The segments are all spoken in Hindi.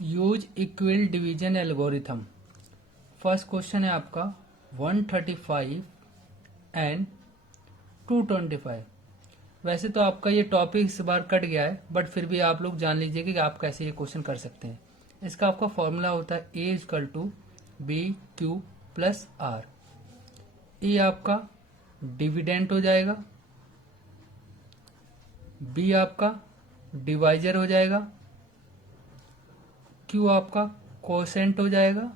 Use equal division algorithm. First question है आपका 135 एंड 225। वैसे तो आपका ये टॉपिक इस बार कट गया है, बट फिर भी आप लोग जान लीजिए कि आप कैसे ये क्वेश्चन कर सकते हैं। इसका आपका फॉर्मूला होता है A equal to B Q plus R. A आपका डिविडेंट हो जाएगा, बी आपका डिवाइजर हो जाएगा, क्यू आपका कोसेंट हो जाएगा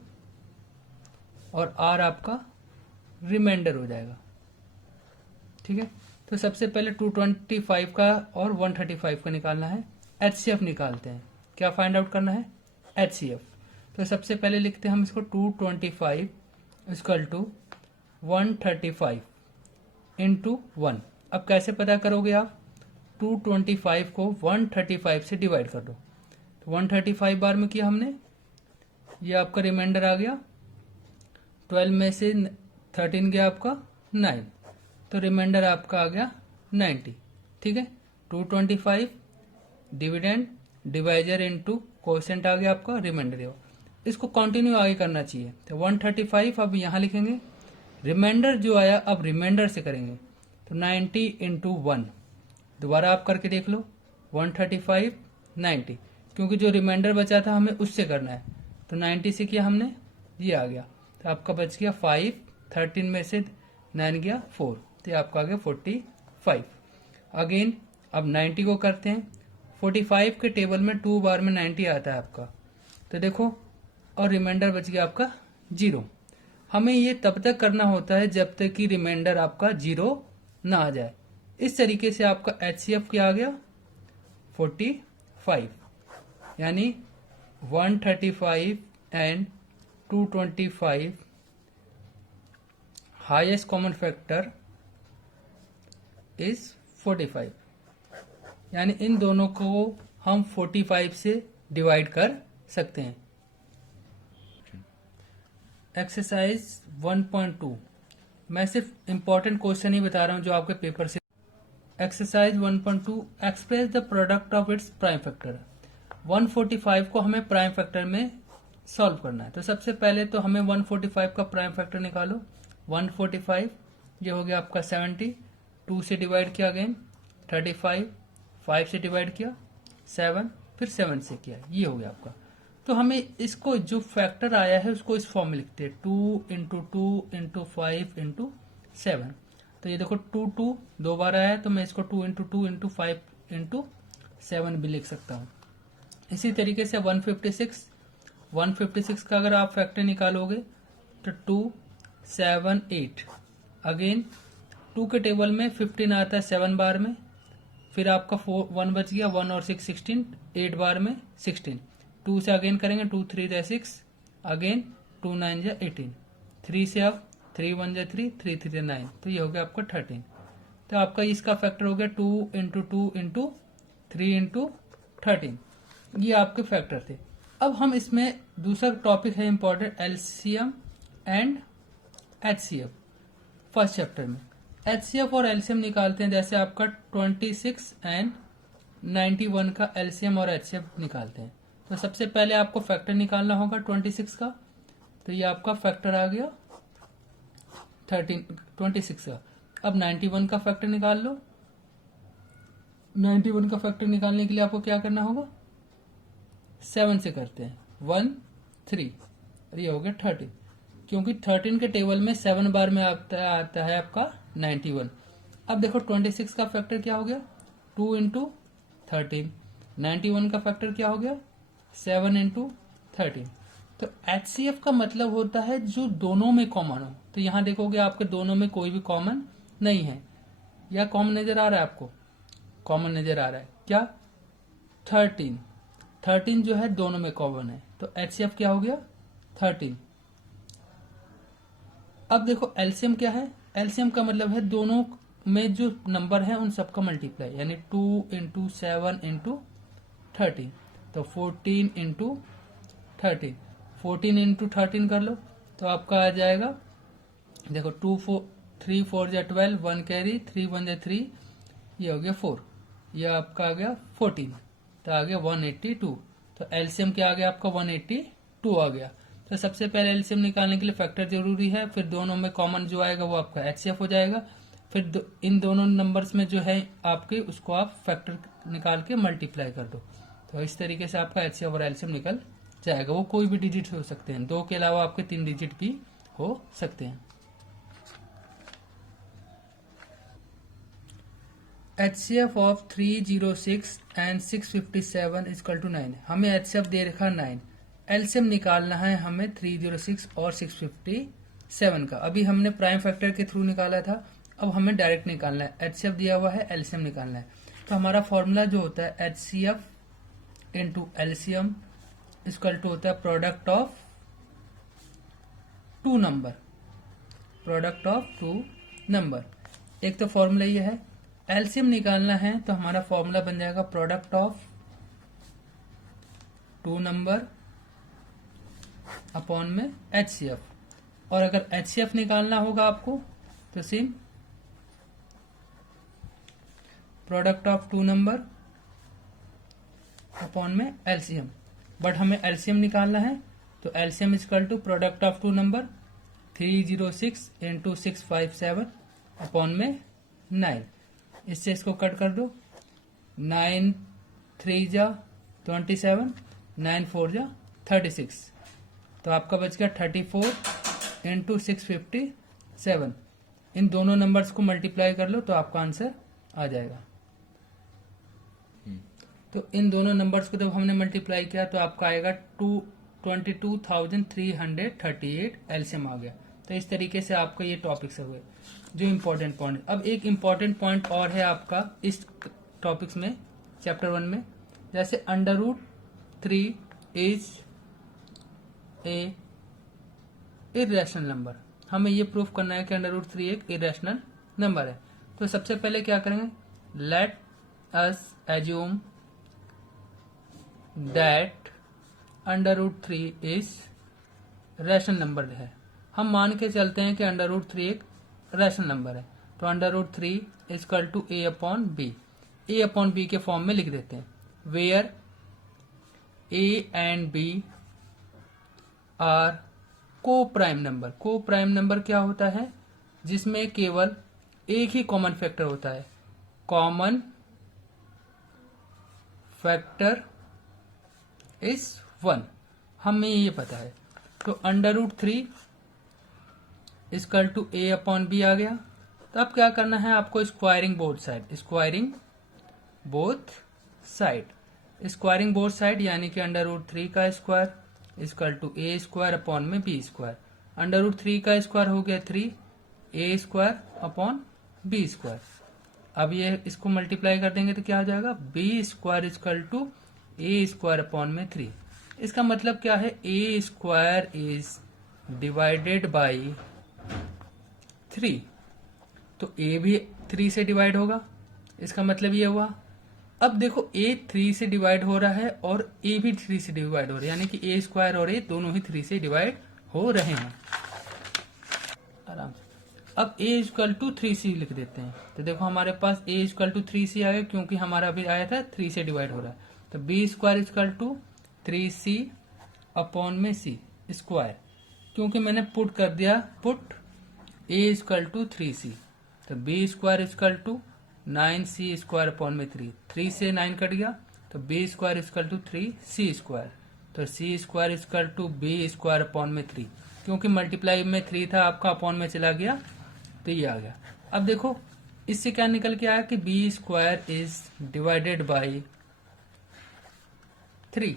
और आर आपका रिमाइंडर हो जाएगा। ठीक है, तो सबसे पहले 225 का और 135 का निकालना है। एचसीएफ निकालते हैं। क्या फाइंड आउट करना है? एचसीएफ। तो सबसे पहले लिखते हैं हम इसको 225 इक्वल टू 135 इंटू 1। अब कैसे पता करोगे आप? 225 को 135 से डिवाइड कर दो। तो 135 बार में किया हमने, ये आपका रिमाइंडर आ गया। 12 में से 13 गया आपका 9, तो रिमाइंडर आपका आ गया 90। ठीक है, 225 डिविडेंड डिवाइजर इनटू कोसेंट आ गया आपका रिमाइंडर। इसको कंटिन्यू आगे करना चाहिए। तो 135 अब यहाँ लिखेंगे, रिमाइंडर जो आया अब रिमाइंडर से करेंगे। तो 90 इंटू 1 दोबारा आप करके देख लो। 135 90, क्योंकि जो रिमाइंडर बचा था हमें उससे करना है। तो 90 से किया हमने, ये आ गया। तो आपका बच गया 5, 13 में से 9 गया 4, तो ये आपका आ गया 45। अगेन अब 90 को करते हैं। 45 के टेबल में 2 बार में 90 आता है आपका, तो देखो, और रिमाइंडर बच गया आपका 0। हमें ये तब तक करना होता है जब तक कि रिमाइंडर आपका 0 ना आ जाए। इस तरीके से आपका एचसीएफ क्या आ गया? 45। यानी 135 and 225 highest common factor is 45। यानी इन दोनों को हम 45 से डिवाइड कर सकते हैं। एक्सरसाइज 1.2, मैं सिर्फ इंपॉर्टेंट क्वेश्चन ही बता रहा हूं जो आपके पेपर से। Exercise 1.2, express the product of its prime factor. 145 को हमें प्राइम फैक्टर में सॉल्व करना है। तो सबसे पहले तो हमें 145 का प्राइम फैक्टर निकालो। 145 ये हो गया आपका 70, 2 से डिवाइड किया अगेन 35, 5 से डिवाइड किया 7, फिर 7 से किया, ये हो गया आपका। तो हमें इसको जो फैक्टर आया है उसको इस फॉर्म में लिखते हैं, 2 इंटू 2 इंटू 5 इंटू 7। तो ये देखो 2 दो बार आया है, तो मैं इसको 2 इंटू 2 इंटू 5 इंटू 7 भी लिख सकता हूँ। इसी तरीके से 156 का अगर आप फैक्टर निकालोगे तो 2, 7, 8। अगेन 2 के टेबल में 15 आता है 7 बार में, फिर आपका 1 बच गया, 1 और 6 16, 8 बार में 16। 2 से अगेन करेंगे, 2 3 6, अगेन 2 9 18, 3 से अब 3 1 3, 3 3 9, तो ये हो गया आपका 13। तो आपका इसका फैक्टर हो गया 2 इंटू 2 इंटू 3 इंटू 13। ये आपके फैक्टर थे। अब हम इसमें दूसरा टॉपिक है important, LCM and HCF. First chapter में एचसीएफ और एलसीएम निकालते हैं। जैसे आपका 26 एंड 91 का एलसीएम और एचसीएफ निकालते हैं। तो सबसे पहले आपको फैक्टर निकालना होगा 26 का, तो ये आपका फैक्टर आ गया 26 का। अब 91 का फैक्टर निकाल लो। 91 का फैक्टर निकालने के लिए आपको क्या करना होगा? 7 से करते हैं, 1 3, और ये हो गया 30, क्योंकि 13 के टेबल में 7 बार में आता है आपका 91। अब देखो 26 का फैक्टर क्या हो गया? 2 इंटू 13। 91 का फैक्टर क्या हो गया? 7 इंटू 13। तो एचसीएफ का मतलब होता है जो दोनों में कॉमन हो। तो यहां देखोगे आपके दोनों में कोई भी कॉमन नहीं है। या कॉमन नजर आ रहा है आपको? कॉमन नजर आ रहा है क्या? 13 जो है दोनों में कॉमन है, तो एचसीएफ क्या हो गया? 13। अब देखो एलसीएम क्या है? एलसीएम का मतलब है दोनों में जो नंबर है उन सबका मल्टीप्लाई, यानी 2 इंटू 7 इंटू 13, तो 14 इंटू 13। 14 इंटू 13 कर लो, तो आपका आ जाएगा, देखो 2 4 3 4 जा 12, 1 कैरी, 3 1 जा 3, ये हो गया 4, ये आपका आ गया 14, तो आ गया 182। तो तो एलसीएम क्या आ गया आपका 182 आ गया। तो सबसे पहले एलसीएम निकालने के लिए फैक्टर जरूरी है, फिर दोनों में कॉमन जो आएगा वो आपका एचसीएफ हो जाएगा, फिर इन दोनों नंबर्स में जो है आपके उसको आप फैक्टर निकाल के मल्टीप्लाई कर दो। तो इस तरीके से आपका एचसीएफ और एलसीएम निकल जाएगा। वो कोई भी डिजिट हो सकते हैं, 2 के अलावा आपके 3 डिजिट भी हो सकते हैं। HCF of 306 and 657 equal to 9। हमें HCF दे रखा 9, एलसीएम निकालना है हमें 306 और 657 का। अभी हमने प्राइम फैक्टर के थ्रू निकाला था, अब हमें डायरेक्ट निकालना है। HCF दिया हुआ है, एलसीएम निकालना है। तो हमारा फॉर्मूला जो होता है HCF into LCM equal to होता है product of two number, product of two number. एक तो फॉर्मूला ये है, एलसीएम निकालना है तो हमारा फॉर्मूला बन जाएगा product of two number upon में एचसीएफ। और अगर एचसीएफ निकालना होगा आपको तो same product of two number upon में एलसीएम। बट हमें एलसीएम निकालना है तो LCM equal to product of two number 306 into 657 upon में 9। इससे इसको कट कर दो, 9 3 जा 27, 9 4 जा 36, तो आपका बच गया 34 इंटू 657। इन दोनों नंबर्स को मल्टीप्लाई कर लो तो आपका आंसर आ जाएगा। तो इन दोनों नंबर्स को जब हमने मल्टीप्लाई किया तो आपका आएगा 22,338 एलसीएम आ गया। तो इस तरीके से आपका ये टॉपिक्स हुए जो इम्पोर्टेंट पॉइंट। अब एक इम्पोर्टेंट पॉइंट और है आपका इस टॉपिक्स में, चैप्टर 1 में, जैसे √3 इज ए इरेशनल नंबर। हमें ये प्रूफ करना है कि √3 एक इरेशनल नंबर है। तो सबसे पहले क्या करेंगे, let us assume that √3 is rational number है। हम मान के चलते हैं कि √3 एक रैशनल नंबर है। तो √3 equal to A upon B, A upon B के फॉर्म में लिख देते हैं, where A and B are coprime number. Coprime number क्या होता है, जिसमें केवल एक ही कॉमन फैक्टर होता है। कॉमन फैक्टर इज 1, हमें ये पता है। तो √3 equal to A upon B आ गया। तो अब क्या करना है आपको, squaring both side, squaring both side, squaring both side यानी कि √3 का square equal to A square upon में बी स्क्वायर। √3 का स्क्वायर हो गया 3, A square upon B square. अब ये इसको मल्टीप्लाई कर देंगे तो क्या हो जाएगा, B square equal to A square upon में 3। इसका मतलब क्या है, A square is divided by 3, तो ए भी 3 से डिवाइड होगा, इसका मतलब ये हुआ। अब देखो ए 3 से डिवाइड हो रहा है और ए भी 3 से डिवाइड हो रहा है, यानी कि ए स्क्वायर और ए दोनों ही 3 से डिवाइड हो रहे हैं। आराम से अब ए इक्वल टू 3c लिख देते हैं। तो देखो हमारे पास ए इक्वल टू 3c आ गया, क्योंकि हमारा अभी आया था 3 से डिवाइड हो रहा है। तो B square equal to 3c upon में c स्क्वायर, क्योंकि मैंने पुट कर दिया, put A equal to 3c। तो B square equal to 9c square upon में 3, 3 से 9 कट गया, तो B square equal to 3c square. तो c square equal to B square upon में 3, क्योंकि मल्टीप्लाई में 3 था आपका, अपॉन में चला गया तो ये आ गया। अब देखो इससे क्या निकल के आया कि B square is divided by 3,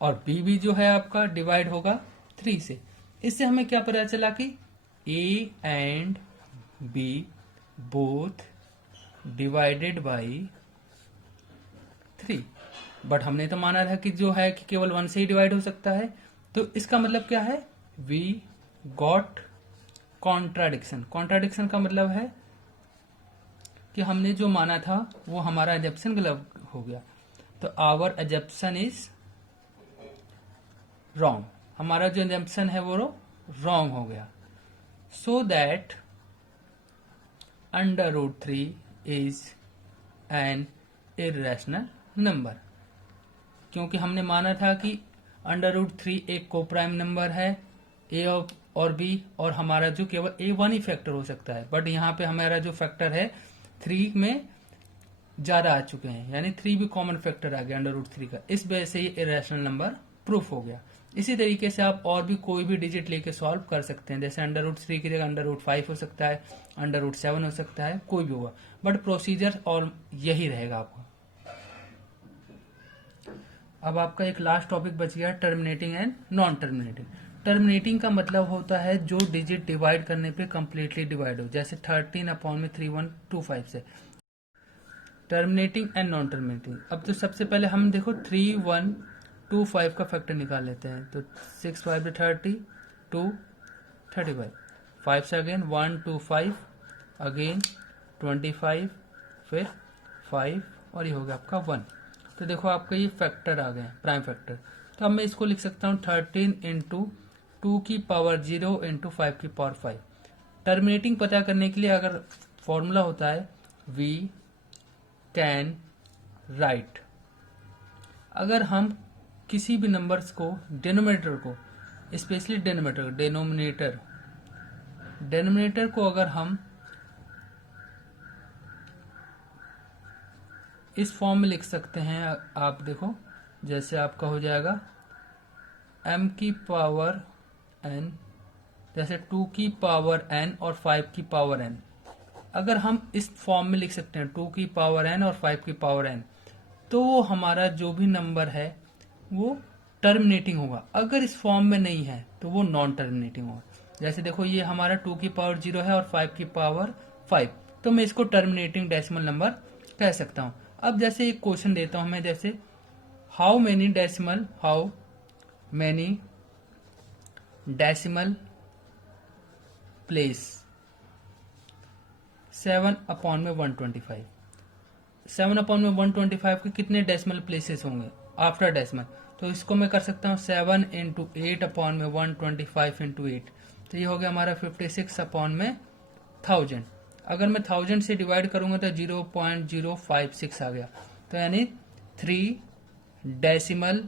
और बी भी जो है आपका डिवाइड होगा 3 से। इससे हमें क्या पता चला कि A and B both divided by 3। But हमने तो माना था कि जो है कि केवल 1 से ही डिवाइड हो सकता है। तो इसका मतलब क्या है, वी गॉट कॉन्ट्राडिक्शन। कॉन्ट्राडिक्शन का मतलब है कि हमने जो माना था वो हमारा एजप्शन गलत हो गया। तो आवर एजप्शन इज रॉन्ग, हमारा जो एजप्शन है वो रॉन्ग हो गया। So that √3 is an irrational number, क्योंकि हमने माना था कि √3 एक को प्राइम नंबर है ए और बी, और हमारा जो केवल ए वन ही फैक्टर हो सकता है, बट यहाँ पे हमारा जो फैक्टर है 3 में ज्यादा आ चुके हैं, यानी 3 भी कॉमन फैक्टर आ गया √3 का, इस वजह से ये इरेशनल नंबर प्रूफ हो गया। इसी तरीके से आप और भी कोई भी डिजिट लेके सॉल्व कर सकते हैं, जैसे √3 की जगह √5 हो सकता है, √7 हो सकता है, कोई भी होगा, बट प्रोसीजर और यही रहेगा आपका। अब आपका एक लास्ट टॉपिक बच गया, terminating and non terminating. Terminating का मतलब होता है जो डिजिट डिवाइड करने पे कंप्लीटली डिवाइड हो, जैसे 13/3125 से। Terminating and non terminating. अब तो सबसे पहले हम देखो 3125 का फैक्टर निकाल लेते हैं, तो 6 5 30, 2 35, 5 से अगेन 1 2 5, अगेन 25, फिर 5, और ये हो गया आपका 1। तो देखो आपका ये फैक्टर आ गए प्राइम फैक्टर। तो अब मैं इसको लिख सकता हूँ 13 इंटू 2 की पावर 0 इंटू 5 की पावर 5। टर्मिनेटिंग पता करने के लिए अगर फॉर्मूला होता है वी कैन राइट, अगर हम किसी भी नंबर्स को डिनोमिनेटर को, स्पेशली डेनोमिनेटर को अगर हम इस फॉर्म में लिख सकते हैं, आप देखो जैसे आपका हो जाएगा m की पावर n, जैसे 2 की पावर n और 5 की पावर n, अगर हम इस फॉर्म में लिख सकते हैं 2 की पावर n और 5 की पावर n, तो वो हमारा जो भी नंबर है वो टर्मिनेटिंग होगा। अगर इस फॉर्म में नहीं है तो वो नॉन टर्मिनेटिंग होगा। जैसे देखो ये हमारा 2 की पावर 0 है और 5 की पावर 5, तो मैं इसको टर्मिनेटिंग डेसिमल नंबर कह सकता हूं। अब जैसे एक क्वेश्चन देता हूं मैं, जैसे हाउ मेनी डेसिमल प्लेस 7/125, 7/125 के कितने डेसिमल प्लेसेस होंगे आफ्टर डेसिमल, तो इसको मैं कर सकता हूँ 7 इंटू 8/125 इंटू 8, तो ये हो गया हमारा 56/1000। अगर मैं 1000 से डिवाइड करूंगा तो 0.056 आ गया, तो यानी 3 डेसिमल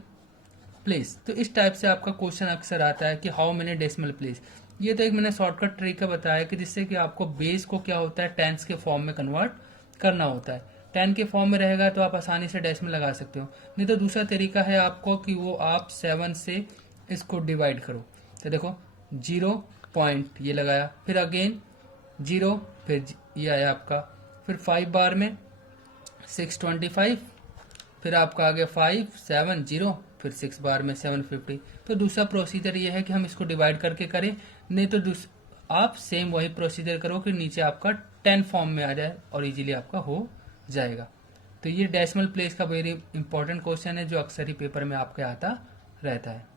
प्लेस। तो इस टाइप से आपका क्वेश्चन अक्सर आता है कि हाउ मेनी डेसिमल प्लेस। ये तो एक मैंने शॉर्टकट ट्रिक बताया कि जिससे कि आपको बेस को क्या होता है टेंस के फॉर्म में कन्वर्ट करना होता है। 10 के फॉर्म में रहेगा तो आप आसानी से डेसिमल लगा सकते हो, नहीं तो दूसरा तरीका है आपको कि वो आप 7 से इसको डिवाइड करो। तो देखो 0 पॉइंट ये लगाया, फिर अगेन 0, फिर ये आया आपका, फिर 5 बार में 625, फिर आपका आ गया 5 7 0, फिर 6 बार में 750। तो दूसरा प्रोसीजर ये है कि हम इसको डिवाइड करके करें, नहीं तो आप सेम वही प्रोसीजर करो कि नीचे आपका 10 फॉर्म में आ जाए और इजीली आपका हो जाएगा। तो ये डेसिमल प्लेस का वेरी इंपॉर्टेंट क्वेश्चन है जो अक्सर ही पेपर में आपके आता रहता है।